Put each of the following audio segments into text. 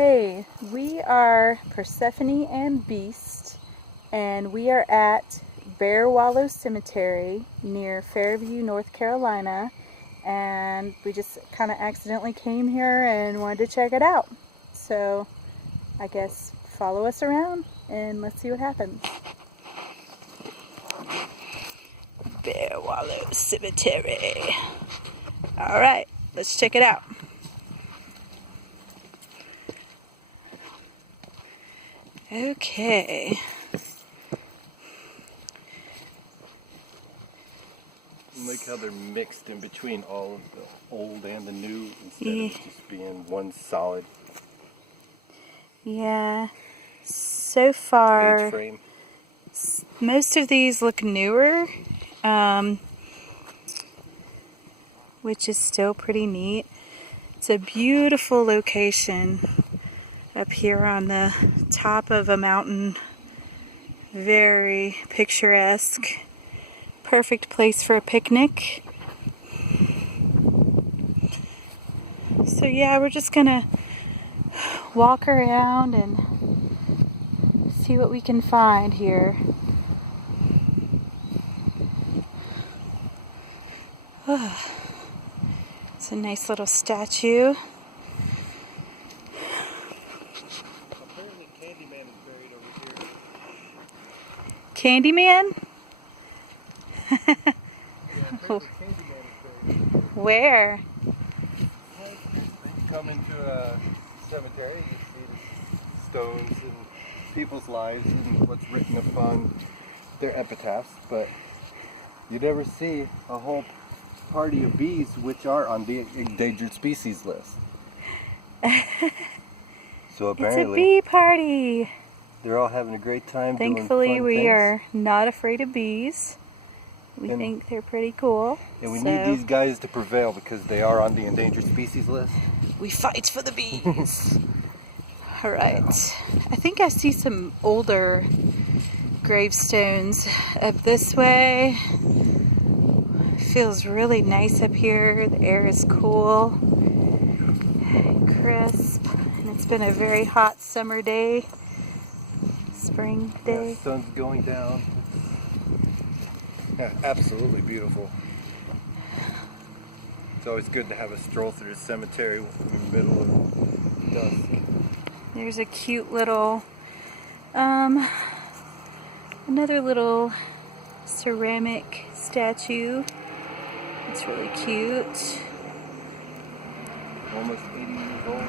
Hey, we are Persephone and Beast, and we are at Bearwallow Cemetery near Fairview, North Carolina, and we just kind of accidentally came here and wanted to check it out. So I guess follow us around and let's see what happens. Bearwallow Cemetery. Alright, let's check it out. Okay. Like how they're mixed in between all of the old and the new instead of just being one solid So far age frame. Most of these look newer, which is still pretty neat. It's a beautiful location up here on the top of a mountain. Very picturesque. Perfect place for a picnic. So yeah, we're just gonna walk around and see what we can find here. Oh, it's a nice little statue. Apparently Candyman is buried over here. Candyman? Yeah, apparently Candyman is buried. Where? You come into a cemetery, you see the stones and people's lives and what's written upon their epitaphs, but you never see a whole party of bees which are on the endangered species list. So apparently It's a bee party. they're all having a great time. Thankfully, doing fun we things. are not afraid of bees. We think they're pretty cool. And we need these guys to prevail because they are on the endangered species list. We fight for the bees. All right. I think I see some older gravestones up this way. Feels really nice up here. The air is cool, crisp, and it's been a very hot summer day, spring day. Yeah, sun's going down. Yeah, absolutely beautiful. It's always good to have a stroll through the cemetery in the middle of dusk. There's a cute little, another little ceramic statue. It's really cute. Almost 80 years old.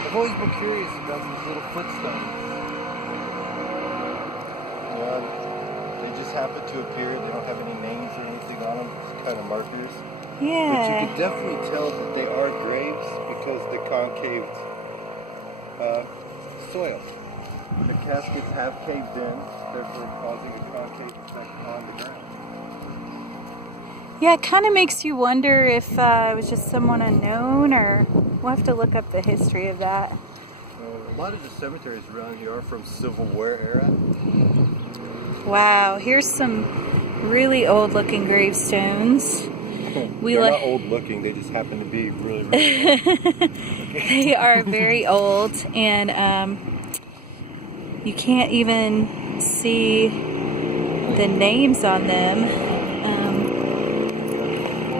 I've always been curious about these little footstones. They just happen to appear. They don't have any names or anything on them. Just kind of markers. Yeah. But you can definitely tell that they are graves because the concaved soil. The caskets have caved in, therefore causing a concave effect on the ground. Yeah, it kind of makes you wonder if it was just someone unknown, or we'll have to look up the history of that. A lot of the cemeteries around here are from Civil War era. Wow, here's some really old looking gravestones. They're not old looking, they just happen to be really, really old. They are very old, and you can't even see the names on them.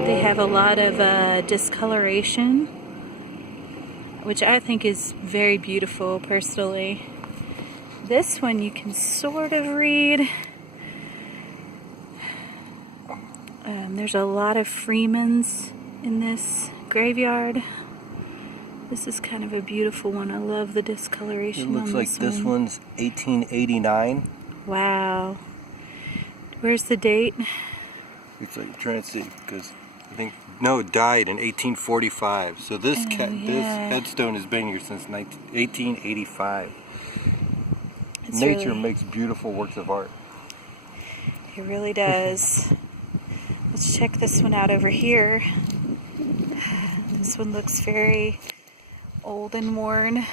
They have a lot of discoloration, which I think is very beautiful personally. This one you can sort of read. There's a lot of Freemans in this graveyard. This is kind of a beautiful one. I love the discoloration on this one. It looks like this one's 1889. Wow. Where's the date? It's like, I'm trying to see, because I think, no, it died in 1845. So this this headstone has been here since 1885. Nature makes beautiful works of art. It really does. Let's check this one out over here. This one looks very old and worn.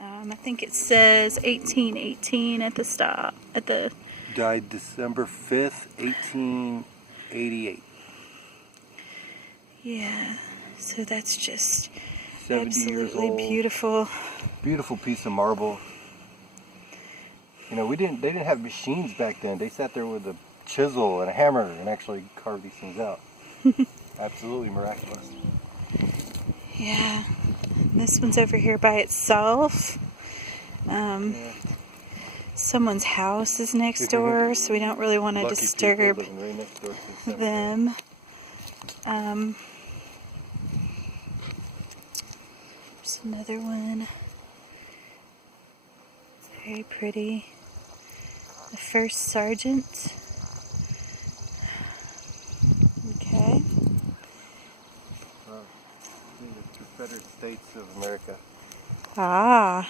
I think it says 1818 at the stop. Died December 5th, 88. Yeah, so that's just 70 years absolutely old. beautiful. Beautiful piece of marble. You know, they didn't have machines back then. They sat there with a chisel and a hammer and actually carved these things out. Absolutely miraculous. Yeah, this one's over here by itself. Yeah. Someone's house is next door, so we don't really want to Lucky disturb people living right next door to the cemetery. them. There's another one. Very pretty. The first sergeant. Okay. The Confederate States of America. Ah.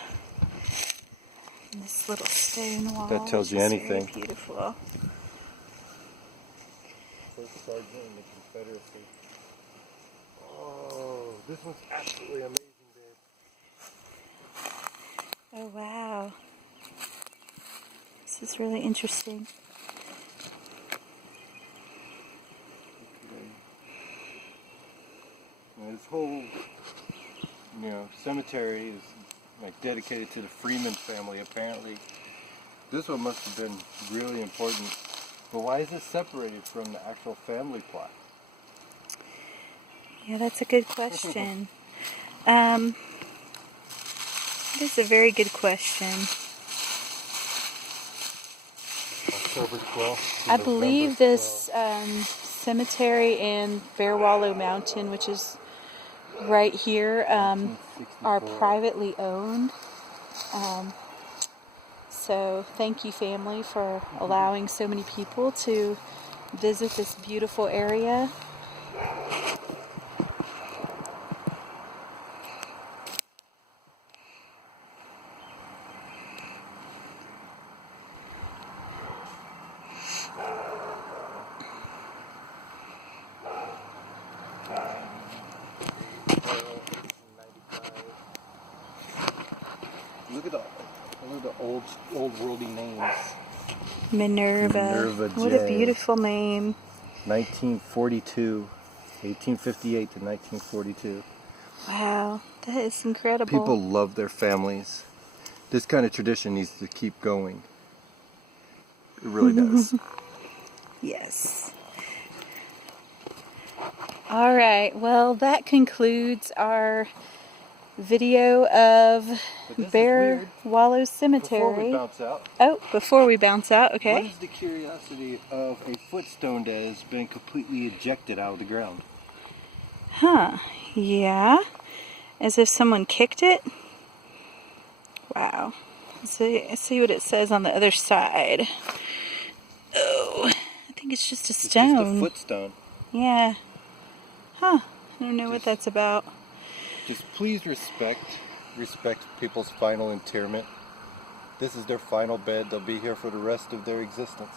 And this little stone wall. That tells you which is anything. Very beautiful. First sergeant in the Confederacy. Oh, this one's absolutely amazing, babe. Oh wow. This is really interesting. Now, this whole, cemetery is like dedicated to the Freeman family. Apparently, this one must have been really important. But why is it separated from the actual family plot? Yeah, that's a good question. That is a very good question. October 12th. I believe this cemetery and Bearwallow Mountain, which is right here, are privately owned. So thank you, family, for allowing so many people to visit this beautiful area. Look at the old worldy names. Minerva. Minerva What J. a beautiful name. 1842, 1858 to 1942. Wow, that is incredible. People love their families. This kind of tradition needs to keep going. It really does. Yes. All right, well, that concludes our video of Bearwallow Cemetery. Before we bounce out. Oh, before we bounce out, okay. What is the curiosity of a footstone that has been completely ejected out of the ground? Huh, yeah. As if someone kicked it? Wow. Let's see what it says on the other side. Oh, I think it's just a stone. It's just a footstone. Yeah. Huh, I don't know what that's about. Just please respect people's final interment. This is their final bed. They'll be here for the rest of their existence.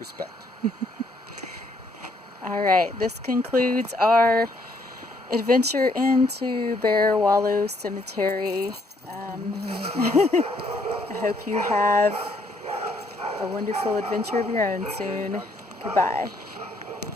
Respect. All right, this concludes our adventure into Bearwallow Cemetery. I hope you have a wonderful adventure of your own soon. Goodbye.